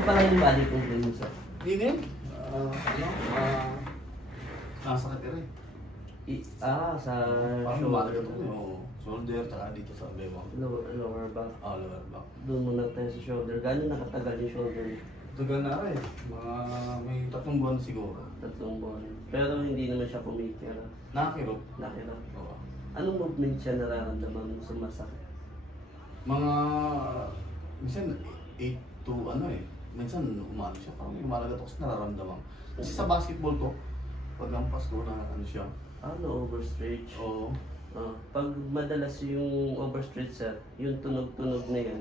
Ano pala yung body complaint mo, sir? Hindi din. Ah, ano? Ah, nasa katira eh. I, ah, sa Parang lumalagat ako eh. Oo. Shoulder, tsaka dito sa bewang. lower, lower back. Ah, lower back. Doon muna tayo sa shoulder. Gano'n nakatagal yung shoulder? Tagal na rin. Mga may tatlong buwan siguro. Tatlong buwan. Pero hindi naman siya kumikira. Nakakirot. Nakita. Oo. Anong movement siya nararamdaman mo sa masakit? Mga, minsan 8 to ano eh. Minsan umano siya. Parang may lumalagat ako sa nararamdaman. Kasi sa basketball to, pag ampas ko na ano siya. Ano, overstretch? Oo. Ah, pag madalas yung overstretch sir, yung tunog-tunog na yan,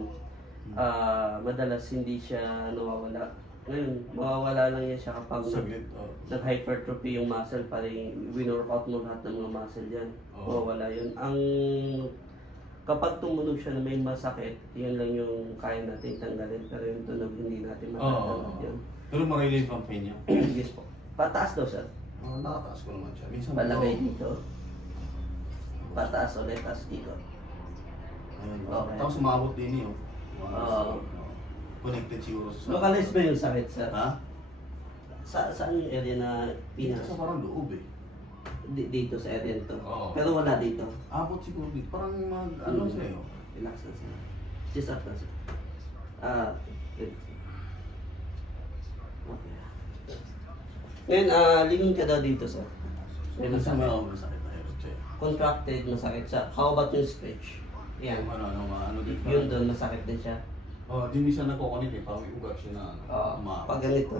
ah madalas hindi siya nawawala. Ngayon, mawawala lang yan siya kapag Saglit. Oo. nag-hypertrophy yung muscle, parang winorkout mo lahat ng mga muscle yan. Oo. Mawawala yun. Ang kapag tumunog siya na may masakit, yun lang yung kaya natin tanggalin. Pero yung tunog hindi natin Oo. matatanggal yun. Pero ma-relieve ang pain niya. yes po. Pataas daw sir. Uh, nakataas ko naman siya. Minsan Palagay dito. Pataas ulit, tapos ikot. Ayun. Okay. Tapos umabot din yun. Oo. Connected siguro sa... Localize ba yung sakit sir? Ha? Sa, saan yung area na Dito pinas? sa parang loob eh. Di- dito sa area to. Oo. Pero wala dito. Abot siguro dito. Parang mag... Ano Mm. sa'yo? Relax na sir. Just up na sir. Ah, good. Okay. Ngayon, ah, lingon ka daw dito sir. May Minsan may masakit. ako masakit na hirot sa'yo. Contracted, masakit siya. How about yung stretch? Yan. Ano, ano, ano, ano dito. Yun doon, masakit din siya. Oh, di minsan nagkoconnect eh. Parang may ugat siya na ano. Oo. umaabot. Pag ganito,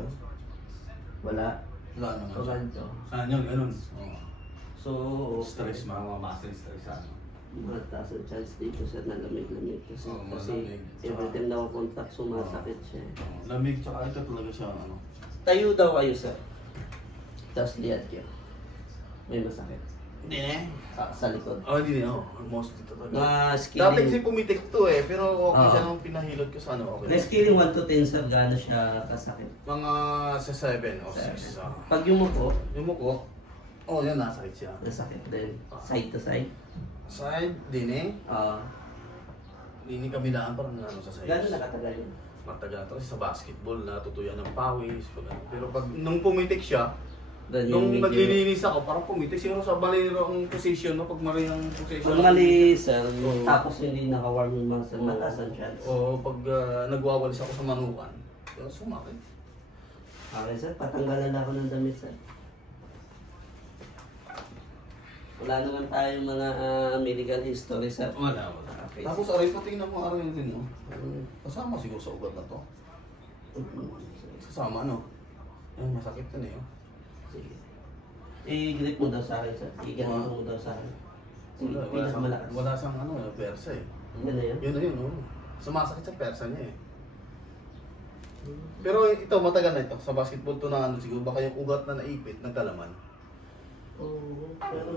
wala. Wala naman Pag siya. ganito. Saan yun? Ganun. Oo. So, Stress, mga mga muscle stress ano. mataas ang chance dito sa nalamig-lamig kasi, Oo, kasi malamig. every time na ako contact sumasakit siya. Oo. Lamig, tsaka ito talaga siya ano. Tayo daw kayo sir. Tapos liad kayo. May masakit. Hindi eh. Sa, sa likod. Oh, hindi na. Oh, almost dito talaga. Mga Dati kasi pumitik to eh, pero okay Oo. siya nung pinahilot ko sa ano. Okay. May skilling 1 to 10 sir, gaano siya kasakit? Mga sa 7 o 6. Seven. Pag yumuko, Yung muko, oh yan, nasakit siya. nasakit din. Side to side. Side, dini. Ah, Dini kabilaan parang ano sa side. gaano nakatagal yun? Matagal to sa basketball, natutuyan ng pawis. Pag, ano. pero pag nung pumitik siya, Then nung naglilinis ako, parang pumitik siguro sa balero ang position mo, pag mali ang position. Pag mali sir, Oo. tapos hindi naka-warm yung muscle, Oo. mataas ang chance. O pag uh, nagwawalis ako sa manukan, kaya sumakit. Okay sir, patanggalan na ako ng damit sir. Wala naman tayong mga ah, medical history sir. Wala, wala. Okay. Tapos aray pa tingnan mo aray din mo. Kasama siguro sa ugat na to. Kasama ano? Ayun, masakit yan eh. oh. Sige. I-grip mo daw sa akin sir. I-ganito mo daw sa akin. Sige, Wala, wala, siyang, malakas. wala siyang ano, persa eh. Yan na yun. Yun na yun, oh. Sumasakit sa persa niya eh. Pero ito, matagal na ito. Sa basketball to na ano, siguro baka yung ugat na naipit, nagkalaman. Oo, pero...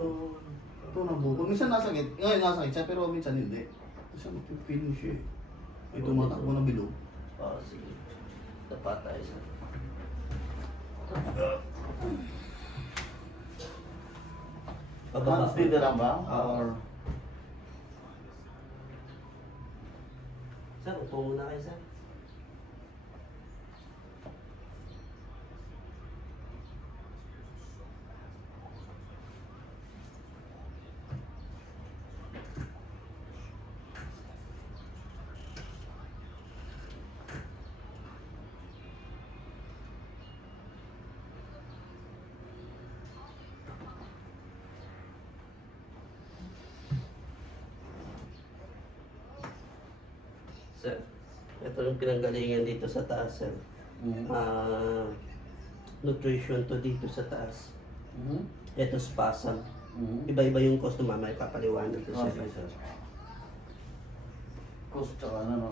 Ito nabukol. Minsan nasakit. Ngayon nasakit siya, pero minsan hindi. Kasi mag-feel mo siya eh. May tumatakbo na bilog. Oh, sige. Tapat tayo sir. Pababa. Hands din na lang ba? Or... Sir, upo muna kayo sir. Sir, ito yung pinanggalingan dito sa taas, sir. Mhm. Ah, nutrition to dito sa taas. Mhm. Ito spasm. Mhm. Iba-iba yung cost mamaya papaliwanag ko sa Okay, sir. Cost tsaka ano, no?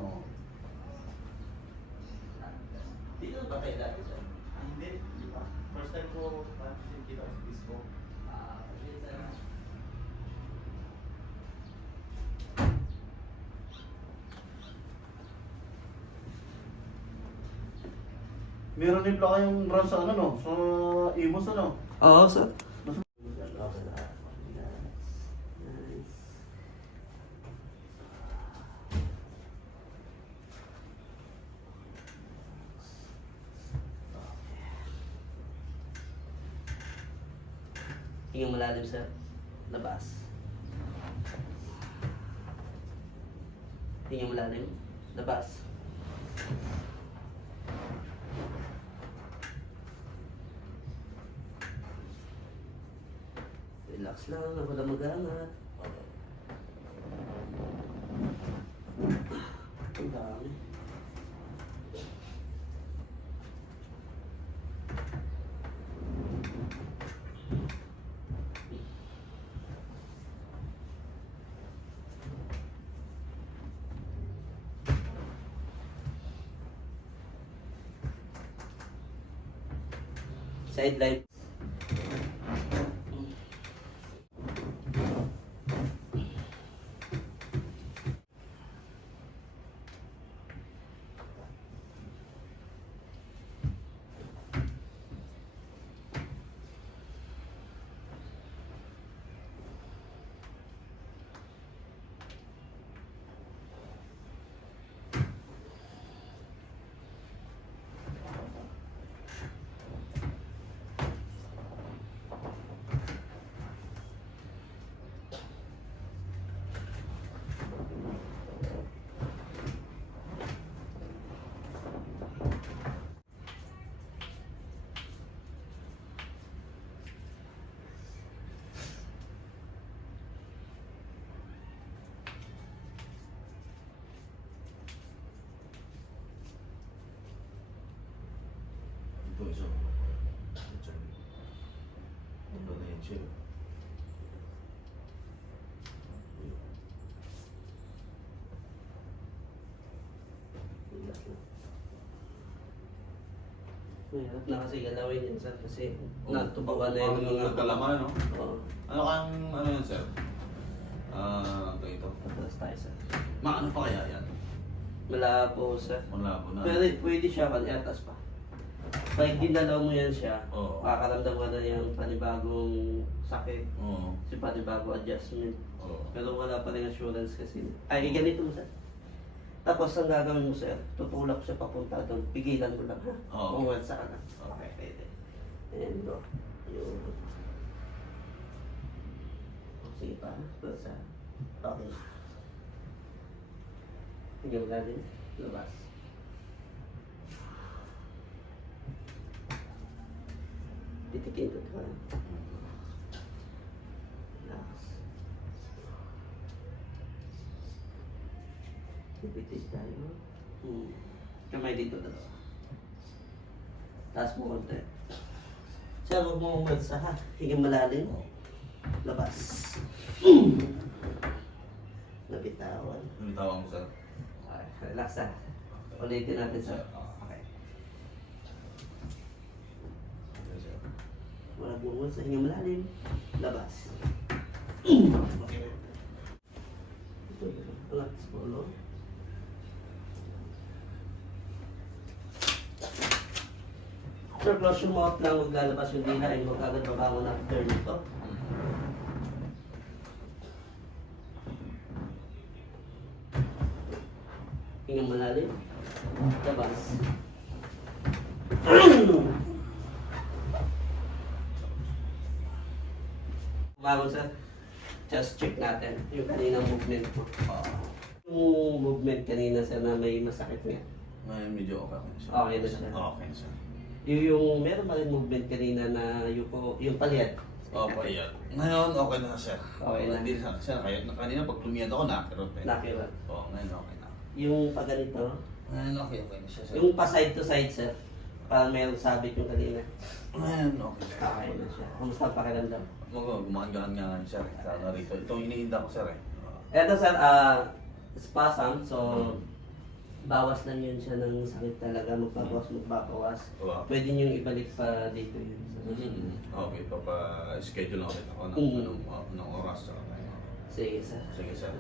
Dito ba kayo dati, sir? Hindi, di ba? First time ko practice kita sa disco. Meron din pala kayong branch sa ano no? Sa Imus ano? Oo, sir. Tingin malalim sa labas. Tingin malalim. Labas. Lang, wala magangat. Ang dami. Sideline. Ito isa. Ito. Ito na yan siya. Relax lang. Mahirap na kasi galawin yan sir kasi natubawan na yung Ang mga... nagkalaman, no? Oo. Ano kang, ano yan, sir? Ah, ito. Patras tayo sir. Maano pa kaya yan? Malabo sir. Malabo na. Pwede, pwede siya kaliatas pa. Pag ginalaw mo yan siya, Oo. makakaramdam ka na yung panibagong sakit. Oo. Si panibagong adjustment. Oo. Pero wala pa rin assurance kasi. Ay, ganito mo sir. Tapos ang gagawin mo sir, tutulak siya papunta doon. Pigilan mo lang ha. Oo. Umuwan sa kanan. Oo. Okay, pwede. And go. Yun. O, Sige pa. Sa... Okay. Tingnan natin. Labas. Titikin ko? Relax. Pipitis tayo. Hmm. Kamay dito dalawa. Taas mo konti. Siya, huwag mo umansa ha. Hingin malalim. Labas. Nabitawan. Ano tawag mo, sir? Relax ha. Ulitin natin sir. Okay. Okay, sir. Wala mo umansa. Hingin malalim. Labas. Relax mo, no? Sir, close yung mouth lang, huwag lalabas yung dila, ay huwag agad babangon after nito. Hingang malalim. Labas. Bago sir, just check natin yung kaninang movement mo. Ah, Yung movement kanina sir na may masakit nga. may medyo okay na siya. Okay na siya. Okay na siya. Yung, yung meron pa rin movement kanina na yung, yung paliat. Opo, yan. Ngayon, okay na sir. Okay na. Hindi na siya. Kaya, kanina pag tumiyad ako, nakakirot eh. Nakirat. Oo, ngayon okay na. Yung pa ganito, Ngayon okay, okay na siya sir. yung pa side to side sir. Parang meron sabit yung kanina. Ngayon okay na. Okay na siya. Kamusta ang pakiramdam? Mag gumaan-gaan nga nga sir. Sana rito. Ito yung iniinda ko sir eh. Eto sir, ah, spasm. So, bawas lang yun siya ng sakit talaga. Magbabawas, magbabawas. Oo. Pwede nyo ibalik pa dito yun. Mm-hmm. Okay, papa-schedule na ulit ako ng Mm. anong, anong oras. Sige sir. Sige sir.